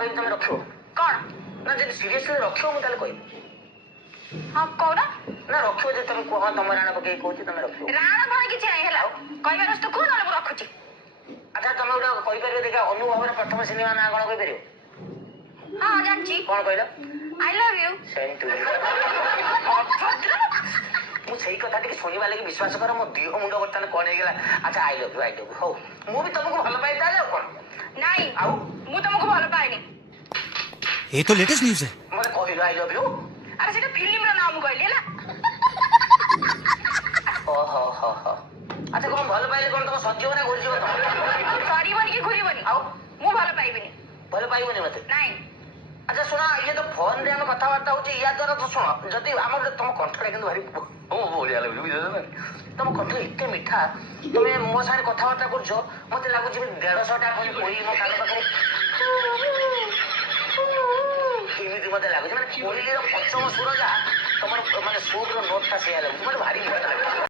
କହିବି ତମେ ରଖିବ କଣ ନା ଯଦି ସିରିୟସଲି ରଖିବ ମୁଁ ତାହେଲେ କହିବି ହଁ କହୁନ ନା ରଖିବ ଯେ ତମେ କୁହ ତମ ରାଣ ପକେଇ କହୁଛି ତମେ ରଖିବ ରାଣ ଫାଣ କିଛି ନାହିଁ ହେଲା କହିବାର ଅଛି ତ କୁହ ନହେଲେ ମୁଁ ରଖୁଛି। ଆଚ୍ଛା ତମେ ଗୋଟେ କହିପାରିବ ଦେଖିବା ଅନୁଭବର ପ୍ରଥମ ସିନେମା ନାଁ କଣ କହିପାରିବ ହଁ ଜାଣିଛି କଣ କହିଲ ଆଇ ଲଭ୍ ୟୁ। ମୁଁ ସେଇ କଥା ଟିକେ ଶୁଣିବା ଲାଗି ବିଶ୍ୱାସ କର ମୋ ଦେହ ମୁଣ୍ଡ ବର୍ତ୍ତମାନ କଣ ହେଇଗଲା ଆଚ୍ଛା ଆଇ ଲଭ୍ ୟୁ ହଉ ମୁଁ ବି ତମକୁ ଭଲ ପାଇ ତାହେଲେ ଆଉ କଣ ନାଇଁ ଆଉ ମୁଁ ତମକୁ ଭଲ ପାଏନି। ये तो लेटेस्ट न्यूज है। ମତେ କହିଲ ଆଇ ଲଭ୍ ୟୁ ଆରେ ସେଟା ଫିଲ୍ମର ନାଁ ମୁଁ କହିଲି ହେଲା। ଓହୋ ହୋ ହୋ ଆଚ୍ଛା କଣ ଭଲ ପାଇଲେ କଣ ତମ ସଜିବ ନା ଘୁରିଯିବ ତମ ସରିବନି କି ଘୁରିବନି ଆଉ ମୁଁ ଭଲ ପାଇବିନି। ଭଲ ପାଇବନି ମତେ ନାଇଁ ଆଚ୍ଛା ଶୁଣ ଇଏ ତ ଫୋନରେ ଆମେ କଥାବାର୍ତ୍ତା ହଉଛି ୟା ଦ୍ୱାରା ତ ଶୁଣ ଯଦି ଆମର ତମ କଣ୍ଠଟା କିନ୍ତୁ ଭାରି ବଢିଆ ଲାଗୁଛି ବୁଝିଲ ନା ତମ କଣ୍ଠ ଏତେ ମିଠା ତମେ ମୋ ସାଙ୍ଗରେ କଥାବାର୍ତ୍ତା କରୁଛ ମତେ ଲାଗୁଛି 150ଟା ଖଣ୍ଡେ କୋଇଲି ମୋ କାନ ପାଖରେ ଏମିତି ମତେ ଲାଗୁଛି ମାନେ କୋଇଲିର ପଞ୍ଚମ ସୁର ଯାହା ତମର ମାନେ ସୁରର ନୋଟଟା ସେଇଆ ଲାଗୁଛି ମତେ ଭାରି ଭଲ ଲାଗୁଛି।